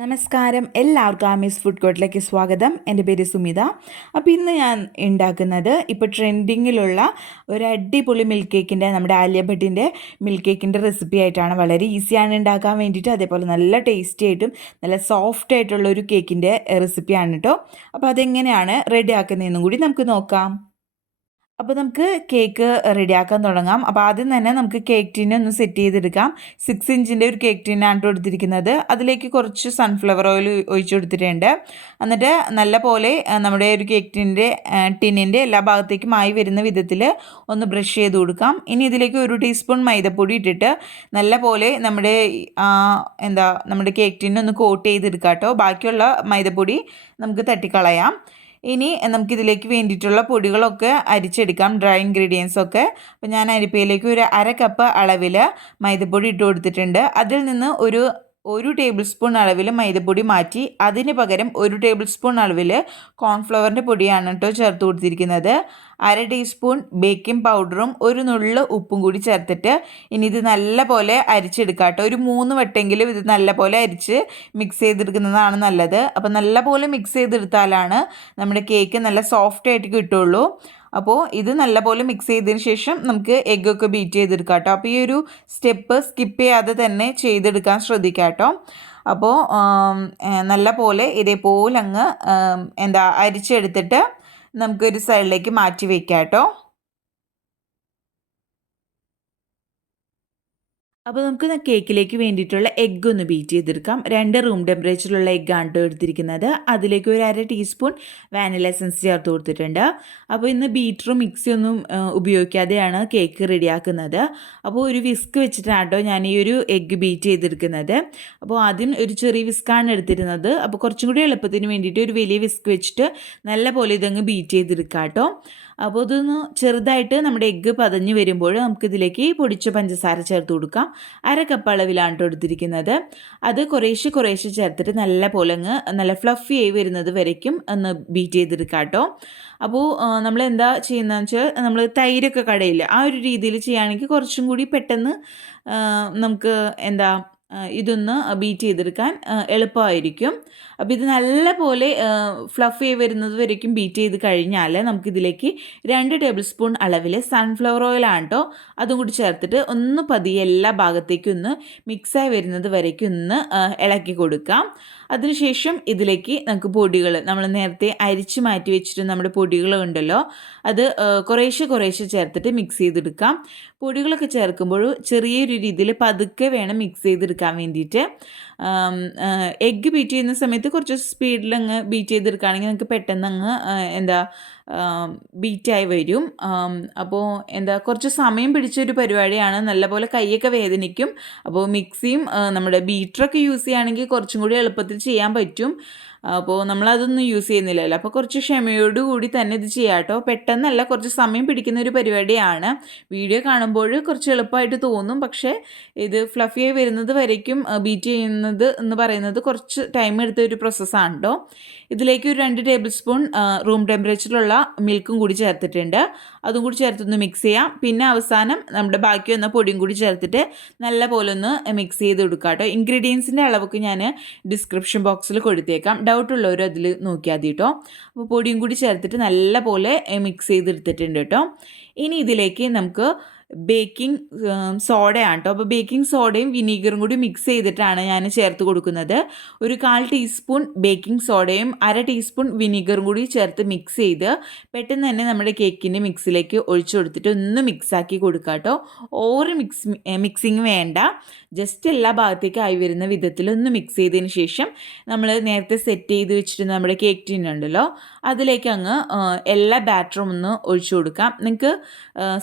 നമസ്കാരം, എല്ലാവർക്കും ആമീസ് ഫുഡ് കോർട്ടിലേക്ക് സ്വാഗതം. എൻ്റെ പേര് സുമിത. അപ്പോൾ ഇന്ന് ഞാൻ ഉണ്ടാക്കുന്നത് ഇപ്പോൾ ട്രെൻഡിങ്ങിലുള്ള ഒരു അടിപൊളി മിൽക്ക് കേക്കിൻ്റെ, നമ്മുടെ ആലിയ ഭട്ടിൻ്റെ മിൽക്ക് കേക്കിൻ്റെ റെസിപ്പി ആയിട്ടാണ്. വളരെ ഈസിയാണ് ഉണ്ടാക്കാൻ വേണ്ടിയിട്ട്, അതേപോലെ നല്ല ടേസ്റ്റി ആയിട്ടും നല്ല സോഫ്റ്റ് ആയിട്ടുള്ള ഒരു കേക്കിൻ്റെ റെസിപ്പിയാണ് കേട്ടോ. അപ്പോൾ അതെങ്ങനെയാണ് റെഡി ആക്കുന്നതെന്നും കൂടി നമുക്ക് നോക്കാം. അപ്പോൾ നമുക്ക് കേക്ക് റെഡിയാക്കാൻ തുടങ്ങാം. അപ്പോൾ ആദ്യം തന്നെ നമുക്ക് കേക്ക് ടിന്നെ ഒന്ന് സെറ്റ് ചെയ്തെടുക്കാം. 6 ഇഞ്ചിൻ്റെ ഒരു കേക്ക് ടിന്നാണ് കൊടുത്തിരിക്കുന്നത്. അതിലേക്ക് കുറച്ച് സൺഫ്ലവർ ഓയിൽ ഒഴിച്ചു കൊടുത്തിട്ടുണ്ട്. എന്നിട്ട് നല്ല പോലെ നമ്മുടെ ഒരു കേക്ക് ടിന്നിൻ്റെ എല്ലാ ഭാഗത്തേക്കും ആയി വരുന്ന വിധത്തിൽ ഒന്ന് ബ്രഷ് ചെയ്ത് കൊടുക്കാം. ഇനി ഇതിലേക്ക് 1 ടീസ്പൂൺ മൈദപ്പൊടി ഇട്ടിട്ട് നല്ല പോലെ നമ്മുടെ കേക്ക് ടിന്നെ ഒന്ന് കോട്ട് ചെയ്തെടുക്കാം കേട്ടോ. ബാക്കിയുള്ള മൈദപ്പൊടി നമുക്ക് തട്ടിക്കളയാം. ഇനി നമുക്കിതിലേക്ക് വേണ്ടിയിട്ടുള്ള പൊടികളൊക്കെ അരിച്ചെടുക്കാം, ഡ്രൈ ഇൻഗ്രീഡിയൻസ് ഒക്കെ. അപ്പോൾ ഞാൻ അരിപ്പയിലേക്ക് ഒരു 1/2 കപ്പ് അളവിൽ മൈദപ്പൊടി ഇട്ട് കൊടുത്തിട്ടുണ്ട്. അതിൽ നിന്ന് ഒരു ടേബിൾ സ്പൂൺ അളവിൽ മൈദപ്പൊടി മാറ്റി അതിന് പകരം 1 ടേബിൾ സ്പൂൺ അളവിൽ കോൺഫ്ലവറിൻ്റെ പൊടിയാണ് കേട്ടോ ചേർത്ത് കൊടുത്തിരിക്കുന്നത്. 1/2 ടീസ്പൂൺ ബേക്കിംഗ് പൗഡറും ഒരു നുള്ള് ഉപ്പും കൂടി ചേർത്തിട്ട് ഇനി ഇത് നല്ല പോലെ അരിച്ചെടുക്കാം കേട്ടോ. ഒരു 3 വട്ടെങ്കിലും ഇത് നല്ല പോലെ അരിച്ച് മിക്സ് ചെയ്തെടുക്കുന്നതാണ് നല്ലത്. അപ്പോൾ നല്ല പോലെ മിക്സ് ചെയ്തെടുത്താലാണ് നമ്മുടെ കേക്ക് നല്ല സോഫ്റ്റ് ആയിട്ട് കിട്ടുള്ളൂ. അപ്പോൾ ഇത് നല്ലപോലെ മിക്സ് ചെയ്തതിന് ശേഷം നമുക്ക് എഗ്ഗൊക്കെ ബീറ്റ് ചെയ്തെടുക്കാം കേട്ടോ. അപ്പോൾ ഈ ഒരു സ്റ്റെപ്പ് സ്കിപ്പ് ചെയ്യാതെ തന്നെ ചെയ്തെടുക്കാൻ ശ്രദ്ധിക്കാം കേട്ടോ. അപ്പോൾ നല്ല പോലെ ഇതേപോലെ അങ്ങ് അരിച്ചെടുത്തിട്ട് നമുക്കൊരു സൈഡിലേക്ക് മാറ്റി വയ്ക്കാം കേട്ടോ. അപ്പോൾ നമുക്ക് കേക്കിലേക്ക് വേണ്ടിയിട്ടുള്ള എഗ്ഗ് ഒന്ന് ബീറ്റ് ചെയ്തെടുക്കാം. 2 റൂം ടെമ്പറേച്ചറിലുള്ള എഗ്ഗാണ് കേട്ടോ എടുത്തിരിക്കുന്നത്. അതിലേക്ക് ഒരു 1/2 ടീസ്പൂൺ വാനില എസൻസ് ചേർത്ത് കൊടുത്തിട്ടുണ്ട്. അപ്പോൾ ഇന്ന് ബീറ്ററും മിക്സിയൊന്നും ഉപയോഗിക്കാതെയാണ് കേക്ക് റെഡിയാക്കുന്നത്. അപ്പോൾ ഒരു വിസ്ക് വെച്ചിട്ടാണ് കേട്ടോ ഞാൻ ഈ ഒരു എഗ്ഗ് ബീറ്റ് ചെയ്തെടുക്കുന്നത്. അപ്പോൾ ആദ്യം ഒരു ചെറിയ വിസ്കാണ് എടുത്തിരുന്നത്. അപ്പോൾ കുറച്ചും കൂടി എളുപ്പത്തിന് വേണ്ടിയിട്ട് ഒരു വലിയ വിസ്ക് വെച്ചിട്ട് നല്ല പോലെ ഇതങ്ങ് ബീറ്റ് ചെയ്തെടുക്കാം കേട്ടോ. അപ്പോൾ ഇതൊന്ന് ചെറുതായിട്ട് നമ്മുടെ എഗ്ഗ് പതഞ്ഞ് വരുമ്പോൾ നമുക്കിതിലേക്ക് പൊടിച്ച പഞ്ചസാര ചേർത്ത് കൊടുക്കാം. 1/2 കപ്പ് അളവിലാണ് കേട്ടോ എടുത്തിരിക്കുന്നത്. അത് കുറേശ്ശെ ചേർത്തിട്ട് നല്ല പോലെ നല്ല ഫ്ലഫി ആയി വരുന്നത് വരയ്ക്കും ഒന്ന് ബീറ്റ് ചെയ്തെടുക്കാം കേട്ടോ. അപ്പോൾ നമ്മൾ എന്താ ചെയ്യുന്നതെന്ന് വെച്ചാൽ നമ്മൾ തൈരൊക്കെ കടയില്ല ആ ഒരു രീതിയിൽ ചെയ്യുകയാണെങ്കിൽ കുറച്ചും കൂടി പെട്ടെന്ന് നമുക്ക് ഇതൊന്ന് ബീറ്റ് ചെയ്തെടുക്കാൻ എളുപ്പമായിരിക്കും. അപ്പോൾ ഇത് നല്ല പോലെ ഫ്ലഫി വരുന്നത് വരയ്ക്കും ബീറ്റ് ചെയ്ത് കഴിഞ്ഞാൽ നമുക്കിതിലേക്ക് 2 ടേബിൾ സ്പൂൺ അളവിൽ സൺഫ്ലവർ ഓയിലാണ് കേട്ടോ. അതും കൂടി ചേർത്തിട്ട് ഒന്ന് പതിയെ എല്ലാ ഭാഗത്തേക്കും ഒന്ന് മിക്സായി വരുന്നത് വരയ്ക്കും ഒന്ന് ഇളക്കി കൊടുക്കാം. അതിനുശേഷം ഇതിലേക്ക് നമുക്ക് പൊടികൾ നമ്മൾ നേരത്തെ അരിച്ച് മാറ്റി വെച്ചിട്ട് നമ്മുടെ പൊടികളുണ്ടല്ലോ അത് കുറേശ്ശെ ചേർത്തിട്ട് മിക്സ് ചെയ്തെടുക്കാം. പൊടികളൊക്കെ ചേർക്കുമ്പോൾ ചെറിയൊരു രീതിയിൽ പതുക്കെ വേണം മിക്സ് ചെയ്തെടുക്കാൻ വേണ്ടിയിട്ട്. എഗ്ഗ് ബീറ്റ് ചെയ്യുന്ന സമയത്ത് കുറച്ച് സ്പീഡിൽ ബീറ്റ് ചെയ്തെടുക്കുകയാണെങ്കിൽ നമുക്ക് പെട്ടെന്ന് ബീറ്റായി വരും. അപ്പോൾ കുറച്ച് സമയം പിടിച്ചൊരു പരിപാടിയാണ്. നല്ലപോലെ കൈയൊക്കെ വേദനിക്കും. അപ്പോൾ മിക്സിയും നമ്മുടെ ബീറ്ററൊക്കെ യൂസ് ചെയ്യുകയാണെങ്കിൽ കുറച്ചും കൂടി എളുപ്പത്തിൽ ചെയ്യാൻ പറ്റും. അപ്പോൾ നമ്മളതൊന്നും യൂസ് ചെയ്യുന്നില്ലല്ലോ. അപ്പോൾ കുറച്ച് ക്ഷമയോടുകൂടി തന്നെ ഇത് ചെയ്യാം കേട്ടോ. പെട്ടെന്നല്ല, കുറച്ച് സമയം പിടിക്കുന്ന ഒരു പരിപാടിയാണ്. വീഡിയോ കാണുമ്പോൾ കുറച്ച് എളുപ്പമായിട്ട് തോന്നും, പക്ഷേ ഇത് ഫ്ലഫിയായി വരുന്നത് വരയ്ക്കും ബീറ്റ് ചെയ്യുന്നത് എന്ന് പറയുന്നത് കുറച്ച് ടൈം എടുത്ത ഒരു പ്രോസസ്സാണ് കേട്ടോ. ഇതിലേക്ക് ഒരു 2 ടേബിൾ സ്പൂൺ റൂം ടെമ്പറേച്ചറിലുള്ള മിൽക്കും കൂടി ചേർത്തിട്ടുണ്ട്. അതും കൂടി ചേർത്തൊന്ന് മിക്സ് ചെയ്യാം. പിന്നെ അവസാനം നമ്മുടെ ബാക്കി വന്ന പൊടിയും കൂടി ചേർത്തിട്ട് നല്ല പോലെ ഒന്ന് മിക്സ് ചെയ്ത് കൊടുക്കാം കേട്ടോ. ഇൻഗ്രീഡിയൻസിൻ്റെ അളവൊക്കെ ഞാൻ ഡിസ്ക്രിപ്ഷൻ ബോക്സിൽ കൊടുത്തേക്കാം, ഡൗട്ടുള്ളവർ അതിൽ നോക്കിയാൽ മതി കേട്ടോ. അപ്പോൾ പൊടിയും കൂടി ചേർത്തിട്ട് നല്ല പോലെ മിക്സ് ചെയ്തെടുത്തിട്ടുണ്ട് കേട്ടോ. ഇനി ഇതിലേക്ക് നമുക്ക് ബേക്കിംഗ് സോഡയാണ് കേട്ടോ. അപ്പോൾ ബേക്കിംഗ് സോഡയും വിനീഗറും കൂടി മിക്സ് ചെയ്തിട്ടാണ് ഞാൻ ചേർത്ത് കൊടുക്കുന്നത്. ഒരു 1/4 ടീസ്പൂൺ ബേക്കിംഗ് സോഡയും 1/2 ടീസ്പൂൺ വിനീഗറും കൂടി ചേർത്ത് മിക്സ് ചെയ്ത് പെട്ടെന്ന് തന്നെ നമ്മുടെ കേക്കിൻ്റെ മിക്സിലേക്ക് ഒഴിച്ചു കൊടുത്തിട്ട് ഒന്ന് മിക്സാക്കി കൊടുക്കുക കേട്ടോ. ഓവർ മിക്സിങ് വേണ്ട, ജസ്റ്റ് എല്ലാ ഭാഗത്തേക്കും ആയി വരുന്ന വിധത്തിൽ ഒന്ന് മിക്സ് ചെയ്തതിന് ശേഷം നമ്മൾ നേരത്തെ സെറ്റ് ചെയ്ത് വെച്ചിരുന്ന നമ്മുടെ കേക്ക് ടിൻ ഉണ്ടല്ലോ അതിലേക്ക് എല്ലാ ബാറ്ററും ഒന്ന് ഒഴിച്ചു കൊടുക്കാം. നിങ്ങൾക്ക്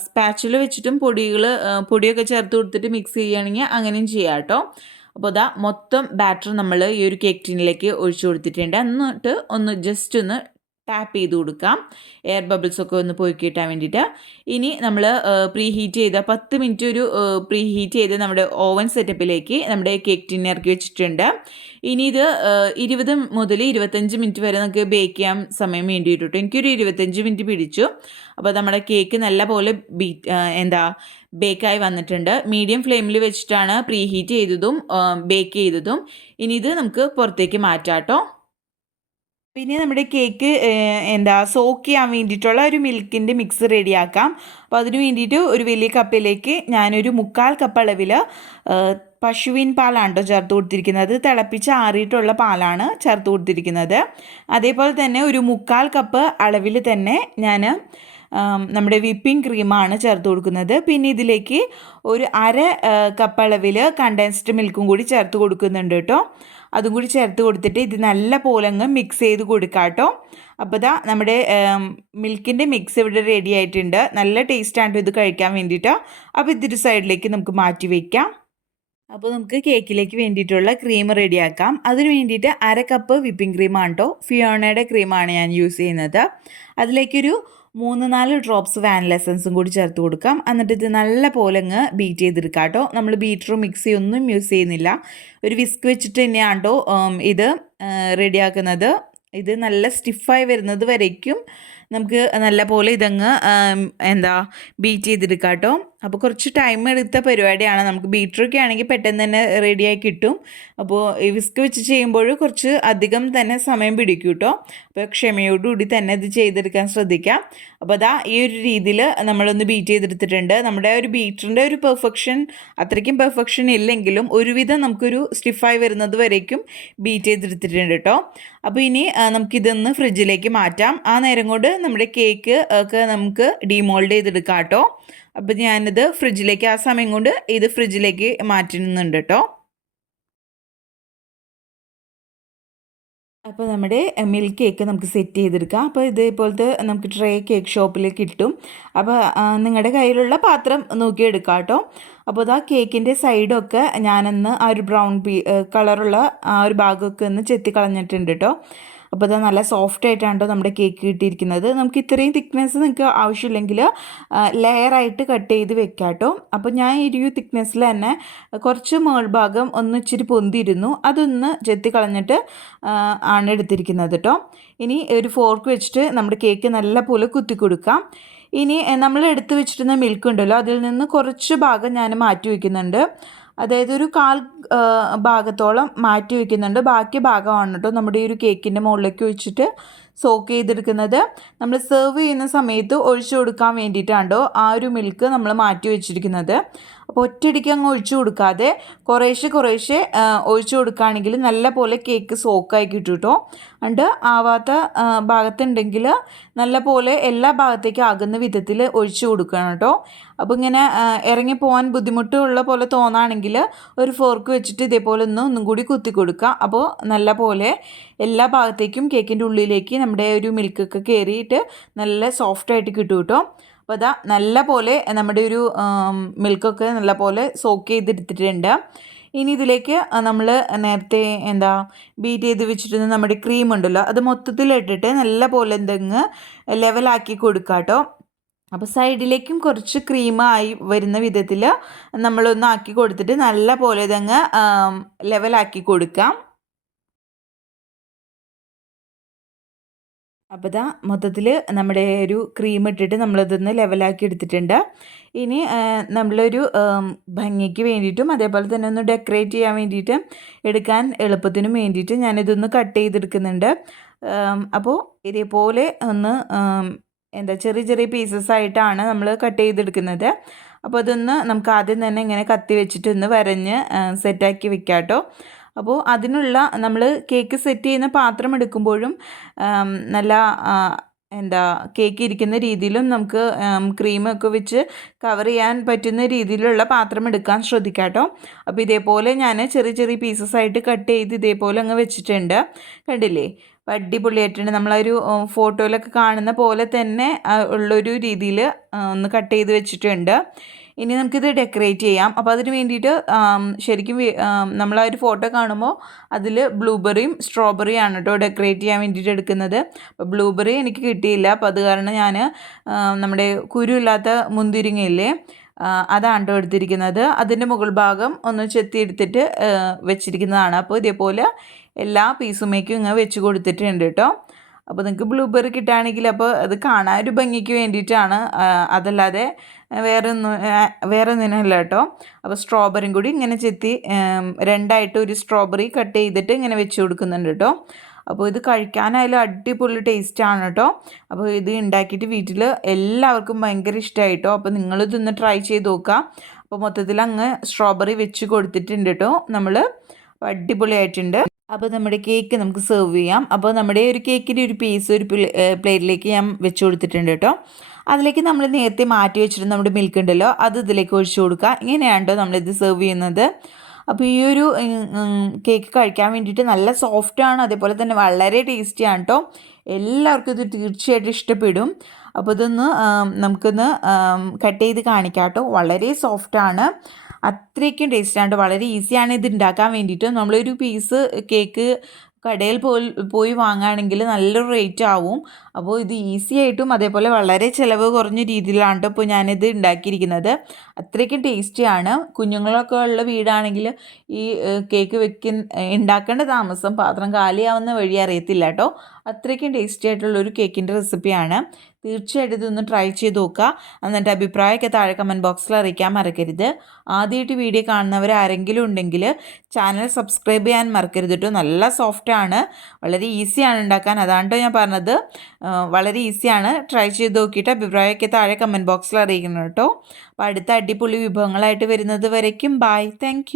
സ്പാച്ചുല വെച്ചിട്ടും പൊടിയൊക്കെ ചേർത്ത് കൊടുത്തിട്ട് മിക്സ് ചെയ്യുകയാണെങ്കിൽ അങ്ങനെയും ചെയ്യാം കേട്ടോ. അപ്പോൾ മൊത്തം ബാറ്റർ നമ്മൾ ഈ ഒരു കേക്ക് ടിന്നിലേക്ക് ഒഴിച്ചു കൊടുത്തിട്ടുണ്ട്. എന്നിട്ട് ജസ്റ്റ് ഒന്ന് ടാപ്പ് ചെയ്ത് കൊടുക്കാം, എയർ ബബിൾസൊക്കെ ഒന്ന് പോയി കിട്ടാൻ വേണ്ടിയിട്ട്. ഇനി നമ്മൾ പ്രീ ഹീറ്റ് ചെയ്ത 10 മിനിറ്റ് ഒരു പ്രീ ഹീറ്റ് ചെയ്ത് നമ്മുടെ ഓവൻ സെറ്റപ്പിലേക്ക് നമ്മുടെ കേക്ക് ടിൻ ഇറക്കി വെച്ചിട്ടുണ്ട്. ഇനി ഇത് 20 മുതൽ 25 മിനിറ്റ് വരെ നമുക്ക് ബേക്ക് ചെയ്യാൻ സമയം വേണ്ടി വരും കേട്ടോ. എനിക്കൊരു 25 മിനിറ്റ് പിടിച്ചു. അപ്പോൾ നമ്മുടെ കേക്ക് നല്ല പോലെ ബേക്കായി വന്നിട്ടുണ്ട്. മീഡിയം ഫ്ലെയിമിൽ വെച്ചിട്ടാണ് പ്രീ ഹീറ്റ് ചെയ്തതും ബേക്ക് ചെയ്തതും. ഇനി ഇത് നമുക്ക് പുറത്തേക്ക് മാറ്റാം കേട്ടോ. പിന്നെ നമ്മുടെ കേക്ക് സോക്ക് ചെയ്യാൻ വേണ്ടിയിട്ടുള്ള ഒരു മിൽക്കിൻ്റെ മിക്സ് റെഡിയാക്കാം. അപ്പോൾ അതിന് വേണ്ടിയിട്ട് ഒരു വലിയ കപ്പിലേക്ക് ഞാനൊരു 1/4 കപ്പ് അളവിൽ പശുവിൻ പാലാണ് കേട്ടോ ചേർത്ത് കൊടുത്തിരിക്കുന്നത്. തിളപ്പിച്ച് ആറിയിട്ടുള്ള പാലാണ് ചേർത്ത് കൊടുത്തിരിക്കുന്നത്. അതേപോലെ തന്നെ ഒരു 1/4 കപ്പ് അളവിൽ തന്നെ ഞാൻ നമ്മുടെ വിപ്പിംഗ് ക്രീമാണ് ചേർത്ത് കൊടുക്കുന്നത്. പിന്നെ ഇതിലേക്ക് ഒരു 1/2 കപ്പ് അളവിൽ കണ്ടൻസ്ഡ് മിൽക്കും കൂടി ചേർത്ത് കൊടുക്കുന്നുണ്ട് കേട്ടോ. അതും കൂടി ചേർത്ത് കൊടുത്തിട്ട് ഇത് നല്ല പോലെ അങ്ങ് മിക്സ് ചെയ്ത് കൊടുക്കാം കേട്ടോ. അപ്പോൾ ഇതാ നമ്മുടെ മിൽക്കിൻ്റെ മിക്സ് ഇവിടെ റെഡി ആയിട്ടുണ്ട്. നല്ല ടേസ്റ്റാണ് ഇത് കഴിക്കാൻ വേണ്ടിയിട്ട്. അപ്പോൾ ഇതൊരു സൈഡിലേക്ക് നമുക്ക് മാറ്റി വയ്ക്കാം. അപ്പോൾ നമുക്ക് കേക്കിലേക്ക് വേണ്ടിയിട്ടുള്ള ക്രീം റെഡിയാക്കാം. അതിന് വേണ്ടിയിട്ട് 1/2 കപ്പ് വിപ്പിംഗ് ക്രീമാണ് കേട്ടോ. ഫിയോണയുടെ ക്രീമാണ് ഞാൻ യൂസ് ചെയ്യുന്നത്. അതിലേക്കൊരു 3-4 ഡ്രോപ്സ് വാനില എസൻസും കൂടി ചേർത്ത് കൊടുക്കാം. എന്നിട്ട് ഇത് നല്ല പോലെ അങ്ങ് ബീറ്റ് ചെയ്തെടുക്കാം കേട്ടോ. നമ്മൾ ബീറ്ററും മിക്സി ഒന്നും യൂസ് ചെയ്യുന്നില്ല. ഒരു വിസ്ക് വെച്ചിട്ട് തന്നെയാണ് കേട്ടോ ഇത് റെഡിയാക്കുന്നത്. ഇത് നല്ല സ്റ്റിഫായി വരുന്നത് വരയ്ക്കും നമുക്ക് നല്ല പോലെ ഇതങ്ങ് ബീറ്റ് ചെയ്തെടുക്കാം കേട്ടോ. അപ്പോൾ കുറച്ച് ടൈം എടുത്ത പരിപാടിയാണ്. നമുക്ക് ബീറ്ററൊക്കെ ആണെങ്കിൽ പെട്ടെന്ന് തന്നെ റെഡിയായി കിട്ടും. അപ്പോൾ ഈ വിസ്ക് വെച്ച് ചെയ്യുമ്പോൾ കുറച്ച് അധികം തന്നെ സമയം പിടിക്കും കേട്ടോ. അപ്പോൾ ക്ഷമയോടുകൂടി തന്നെ ഇത് ചെയ്തെടുക്കാൻ ശ്രദ്ധിക്കാം. അപ്പോൾ അതാ ഈ ഒരു രീതിയിൽ നമ്മളൊന്ന് ബീറ്റ് ചെയ്തെടുത്തിട്ടുണ്ട്. നമ്മുടെ ഒരു ബീറ്ററിൻ്റെ ഒരു പെർഫെക്ഷൻ അത്രയ്ക്കും പെർഫെക്ഷൻ ഇല്ലെങ്കിലും ഒരുവിധം നമുക്കൊരു സ്റ്റിഫായി വരുന്നത് വരേക്കും ബീറ്റ് ചെയ്തെടുത്തിട്ടുണ്ട് കേട്ടോ. അപ്പോൾ ഇനി നമുക്കിതൊന്ന് ഫ്രിഡ്ജിലേക്ക് മാറ്റാം. ആ നേരം കൊണ്ട് നമ്മുടെ കേക്ക് ഒക്കെ നമുക്ക് ഡീമോൾഡ് ചെയ്തെടുക്കാം കേട്ടോ. അപ്പോൾ ഞാനിത് ഫ്രിഡ്ജിലേക്ക് ആ സമയം കൊണ്ട് ഇത് ഫ്രിഡ്ജിലേക്ക് മാറ്റുന്നുണ്ട് കേട്ടോ. അപ്പോൾ നമ്മുടെ മിൽക്ക് കേക്ക് നമുക്ക് സെറ്റ് ചെയ്തെടുക്കാം. അപ്പോൾ ഇതേപോലത്തെ നമുക്ക് ട്രേ കേക്ക് ഷോപ്പിൽ കിട്ടും. അപ്പോൾ നിങ്ങളുടെ കയ്യിലുള്ള പാത്രം നോക്കിയെടുക്കാം കേട്ടോ. അപ്പോൾ ഇതാ കേക്കിൻ്റെ സൈഡൊക്കെ ഞാനൊന്ന് ആ ഒരു ബ്രൗൺ കളറുള്ള ആ ഒരു ഭാഗമൊക്കെ ഒന്ന് ചെത്തി കളഞ്ഞിട്ടുണ്ട് കേട്ടോ. അപ്പോൾ ഇത് നല്ല സോഫ്റ്റ് ആയിട്ടാണ് കേട്ടോ നമ്മുടെ കേക്ക് കിട്ടിയിരിക്കുന്നത്. നമുക്ക് ഇത്രയും തിക്നെസ് നിങ്ങൾക്ക് ആവശ്യമില്ലെങ്കിൽ ലെയറായിട്ട് കട്ട് ചെയ്ത് വെക്കാം കേട്ടോ. അപ്പോൾ ഞാൻ ഈ തിക്നെസ്സിൽ തന്നെ കുറച്ച് മേൾഭാഗം ഒന്ന് ഇച്ചിരി പൊന്തിയിരുന്നു, അതൊന്ന് ചെത്തി കളഞ്ഞിട്ട് ആണ് എടുത്തിരിക്കുന്നത് കേട്ടോ. ഇനി ഒരു ഫോർക്ക് വെച്ചിട്ട് നമ്മുടെ കേക്ക് നല്ല പോലെ കുത്തി കൊടുക്കാം. ഇനി നമ്മൾ എടുത്ത് വെച്ചിരുന്ന മിൽക്ക് ഉണ്ടല്ലോ, അതിൽ നിന്ന് കുറച്ച് ഭാഗം ഞാൻ മാറ്റി വയ്ക്കുന്നുണ്ട്. അതായത് ഒരു 1/4 ഭാഗത്തോളം മാറ്റി വയ്ക്കുന്നുണ്ട്. ബാക്കി ഭാഗമാണ് കേട്ടോ നമ്മുടെ ഈ ഒരു കേക്കിൻ്റെ മുകളിലേക്ക് ഒഴിച്ചിട്ട് സോക്ക് ചെയ്തെടുക്കുന്നത്. നമ്മൾ സെർവ് ചെയ്യുന്ന സമയത്ത് ഒഴിച്ചു കൊടുക്കാൻ വേണ്ടിയിട്ടാണോ ആ ഒരു മിൽക്ക് നമ്മൾ മാറ്റി വെച്ചിരിക്കുന്നത്. അപ്പോൾ ഒറ്റയടിക്ക് അങ്ങ് ഒഴിച്ചു കൊടുക്കാതെ കുറേശ്ശെ ഒഴിച്ചു കൊടുക്കുകയാണെങ്കിൽ നല്ല പോലെ കേക്ക് സോക്കായി കിട്ടും കേട്ടോ. അതുകൊണ്ട് ആവാത്ത ഭാഗത്തുണ്ടെങ്കിൽ നല്ല പോലെ എല്ലാ ഭാഗത്തേക്കും ആകുന്ന വിധത്തിൽ ഒഴിച്ചു കൊടുക്കണം കേട്ടോ. അപ്പോൾ ഇങ്ങനെ ഇറങ്ങിപ്പോകാൻ ബുദ്ധിമുട്ടുള്ള പോലെ തോന്നുകയാണെങ്കിൽ ഒരു ഫോർക്ക് വെച്ചിട്ട് ഇതേപോലെ ഒന്നും കൂടി കുത്തി കൊടുക്കുക. അപ്പോൾ നല്ല പോലെ എല്ലാ ഭാഗത്തേക്കും കേക്കിൻ്റെ ഉള്ളിലേക്ക് നമ്മുടെ ഒരു മിൽക്കൊക്കെ കയറിയിട്ട് നല്ല സോഫ്റ്റായിട്ട് കിട്ടും കേട്ടോ. അപ്പോൾ അതാ നല്ല പോലെ നമ്മുടെ ഒരു മിൽക്കൊക്കെ നല്ല പോലെ സോക്ക് ചെയ്തെടുത്തിട്ടുണ്ട്. ഇനി ഇതിലേക്ക് നമ്മൾ നേരത്തെ ബീറ്റ് ചെയ്ത് വെച്ചിരുന്ന നമ്മുടെ ക്രീം ഉണ്ടല്ലോ, അത് മൊത്തത്തിലിട്ടിട്ട് നല്ല പോലെ ലെവലാക്കി കൊടുക്കുക കേട്ടോ. അപ്പോൾ സൈഡിലേക്കും കുറച്ച് ക്രീമായി വരുന്ന വിധത്തിൽ നമ്മളൊന്ന് ആക്കി കൊടുത്തിട്ട് നല്ല പോലെ ഇതങ്ങ് ലെവലാക്കി കൊടുക്കാം. അപ്പോൾ ഇതാ മൊത്തത്തിൽ നമ്മുടെ ഒരു ക്രീം ഇട്ടിട്ട് നമ്മളിതൊന്ന് ലെവലാക്കി എടുത്തിട്ടുണ്ട്. ഇനി നമ്മളൊരു ഭംഗിക്ക് വേണ്ടിയിട്ടും അതേപോലെ തന്നെ ഒന്ന് ഡെക്കറേറ്റ് ചെയ്യാൻ വേണ്ടിയിട്ട് എടുക്കാൻ എളുപ്പത്തിനും വേണ്ടിയിട്ട് ഞാനിതൊന്ന് കട്ട് ചെയ്തെടുക്കുന്നുണ്ട്. അപ്പോൾ ഇതേപോലെ ഒന്ന് ചെറിയ പീസസ് ആയിട്ടാണ് നമ്മൾ കട്ട് ചെയ്തെടുക്കുന്നത്. അപ്പോൾ അതൊന്ന് നമുക്ക് ആദ്യം തന്നെ ഇങ്ങനെ കത്തി വെച്ചിട്ട് ഒന്ന് വരഞ്ഞ് സെറ്റാക്കി വെക്കാം കേട്ടോ. അപ്പോൾ അതിനുള്ള നമ്മൾ കേക്ക് സെറ്റ് ചെയ്യുന്ന പാത്രം എടുക്കുമ്പോഴും നല്ല കേക്ക് ഇരിക്കുന്ന രീതിയിലും നമുക്ക് ക്രീമൊക്കെ വെച്ച് കവർ ചെയ്യാൻ പറ്റുന്ന രീതിയിലുള്ള പാത്രം എടുക്കാൻ ശ്രദ്ധിക്കാം കേട്ടോ. അപ്പോൾ ഇതേപോലെ ഞാൻ ചെറിയ പീസസ് ആയിട്ട് കട്ട് ചെയ്ത് ഇതേപോലെ അങ്ങ് വെച്ചിട്ടുണ്ട്, കണ്ടില്ലേ. അപ്പോൾ അടിപൊളിയായിട്ടുണ്ട്. നമ്മളൊരു ഫോട്ടോയിലൊക്കെ കാണുന്ന പോലെ തന്നെ ഉള്ളൊരു രീതിയിൽ ഒന്ന് കട്ട് ചെയ്ത് വെച്ചിട്ടുണ്ട്. ഇനി നമുക്കിത് ഡെക്കറേറ്റ് ചെയ്യാം. അപ്പോൾ അതിന് വേണ്ടിയിട്ട് ശരിക്കും നമ്മൾ ആ ഒരു ഫോട്ടോ കാണുമ്പോൾ അതിൽ ബ്ലൂബെറിയും സ്ട്രോബെറിയാണ് കേട്ടോ ഡെക്കറേറ്റ് ചെയ്യാൻ വേണ്ടിയിട്ട് എടുക്കുന്നത്. അപ്പോൾ ബ്ലൂബെറി എനിക്ക് കിട്ടിയില്ല. അപ്പോൾ അത് കാരണം ഞാൻ നമ്മുടെ കുരുവില്ലാത്ത മുന്തിരിങ്ങയില്ലേ, അതാണ് കേട്ടോ എടുത്തിരിക്കുന്നത്. അതിൻ്റെ മുകൾ ഭാഗം ഒന്ന് ചെത്തിയെടുത്തിട്ട് വെച്ചിരിക്കുന്നതാണ്. അപ്പോൾ ഇതേപോലെ എല്ലാ പീസുമേക്കും ഇങ്ങനെ വെച്ച് കൊടുത്തിട്ടുണ്ട് കേട്ടോ. അപ്പോൾ നിങ്ങൾക്ക് ബ്ലൂബെറി കിട്ടുകയാണെങ്കിൽ അപ്പോൾ അത് കാണാൻ ഒരു ഭംഗിക്ക് വേണ്ടിയിട്ടാണ്, അതല്ലാതെ വേറെ ഒന്നിനല്ല കേട്ടോ. അപ്പോൾ സ്ട്രോബെറിയും കൂടി ഇങ്ങനെ ചെത്തി രണ്ടായിട്ട് ഒരു സ്ട്രോബെറി കട്ട് ചെയ്തിട്ട് ഇങ്ങനെ വെച്ച് കൊടുക്കുന്നുണ്ട് കേട്ടോ. അപ്പോൾ ഇത് കഴിക്കാനായാലും അടിപൊളി ടേസ്റ്റാണ് കേട്ടോ. അപ്പോൾ ഇത് ഉണ്ടാക്കിയിട്ട് വീട്ടിൽ എല്ലാവർക്കും ഭയങ്കര ഇഷ്ടമായിട്ടോ. അപ്പോൾ നിങ്ങളിതൊന്ന് ട്രൈ ചെയ്ത് നോക്കുക. അപ്പോൾ മൊത്തത്തിൽ അങ്ങ് സ്ട്രോബെറി വെച്ച് കൊടുത്തിട്ടുണ്ട് കേട്ടോ നമ്മൾ. അടിപൊളിയായിട്ടുണ്ട്. അപ്പോൾ നമ്മുടെ കേക്ക് നമുക്ക് സെർവ് ചെയ്യാം. അപ്പോൾ നമ്മുടെ ഒരു കേക്കിൻ്റെ ഒരു പീസ് ഒരു പ്ലേറ്റിലേക്ക് ഞാൻ വെച്ച് കൊടുത്തിട്ടുണ്ട് കേട്ടോ. അതിലേക്ക് നമ്മൾ നേരത്തെ മാറ്റി വെച്ചിട്ട് നമ്മുടെ മിൽക്ക് ഉണ്ടല്ലോ, അത് ഇതിലേക്ക് ഒഴിച്ചു കൊടുക്കുക. ഇങ്ങനെയാണ് കേട്ടോ നമ്മളിത് സെർവ് ചെയ്യുന്നത്. അപ്പോൾ ഈ ഒരു കേക്ക് കഴിക്കാൻ വേണ്ടിയിട്ട് നല്ല സോഫ്റ്റാണ്, അതേപോലെ തന്നെ വളരെ ടേസ്റ്റിയാണ് കേട്ടോ. എല്ലാവർക്കും ഇത് തീർച്ചയായിട്ടും ഇഷ്ടപ്പെടും. അപ്പോൾ ഇതൊന്ന് നമുക്കൊന്ന് കട്ട് ചെയ്ത് കാണിക്കാം കേട്ടോ. വളരെ സോഫ്റ്റാണ്, അത്രയ്ക്കും ടേസ്റ്റാണ്. വളരെ ഈസിയാണ് ഇത് ഉണ്ടാക്കാൻ വേണ്ടിയിട്ട്. നമ്മളൊരു പീസ് കേക്ക് കടയിൽ പോയി വാങ്ങുകയാണെങ്കിൽ നല്ലൊരു റേറ്റ് ആവും. അപ്പോൾ ഇത് ഈസി ആയിട്ടും അതേപോലെ വളരെ ചിലവ് കുറഞ്ഞ രീതിയിലാണ് കേട്ടോ ഇപ്പോൾ ഞാനിത് ഉണ്ടാക്കിയിരിക്കുന്നത്. അത്രയ്ക്കും ടേസ്റ്റിയാണ്. കുഞ്ഞുങ്ങളൊക്കെ ഉള്ള വീടാണെങ്കിൽ ഈ കേക്ക് ഉണ്ടാക്കേണ്ട താമസം പാത്രം കാലിയാവുന്ന വഴി അറിയത്തില്ല കേട്ടോ. അത്രയ്ക്കും ടേസ്റ്റി ആയിട്ടുള്ളൊരു കേക്കിൻ്റെ റെസിപ്പിയാണ്. തീർച്ചയായിട്ടും ഇതൊന്ന് ട്രൈ ചെയ്ത് നോക്കുക. എന്നിട്ട് അഭിപ്രായമൊക്കെ താഴെ കമൻറ്റ് ബോക്സിൽ അറിയിക്കാൻ മറക്കരുത്. ആദ്യമായിട്ട് വീഡിയോ കാണുന്നവർ ആരെങ്കിലും ഉണ്ടെങ്കിൽ ചാനൽ സബ്സ്ക്രൈബ് ചെയ്യാൻ മറക്കരുത് കേട്ടോ. നല്ല സോഫ്റ്റാണ്, വളരെ ഈസിയാണ് ഉണ്ടാക്കാൻ. അതാണ് ഞാൻ പറഞ്ഞത്, വളരെ ഈസിയാണ്. ട്രൈ ചെയ്ത് നോക്കിയിട്ട് അഭിപ്രായമൊക്കെ താഴെ കമൻറ്റ് ബോക്സിൽ അറിയിക്കണം കേട്ടോ. അപ്പോൾ അടുത്ത അടിപൊളി വിഭവങ്ങളായിട്ട് വരുന്നത് വരയ്ക്കും ബൈ. താങ്ക്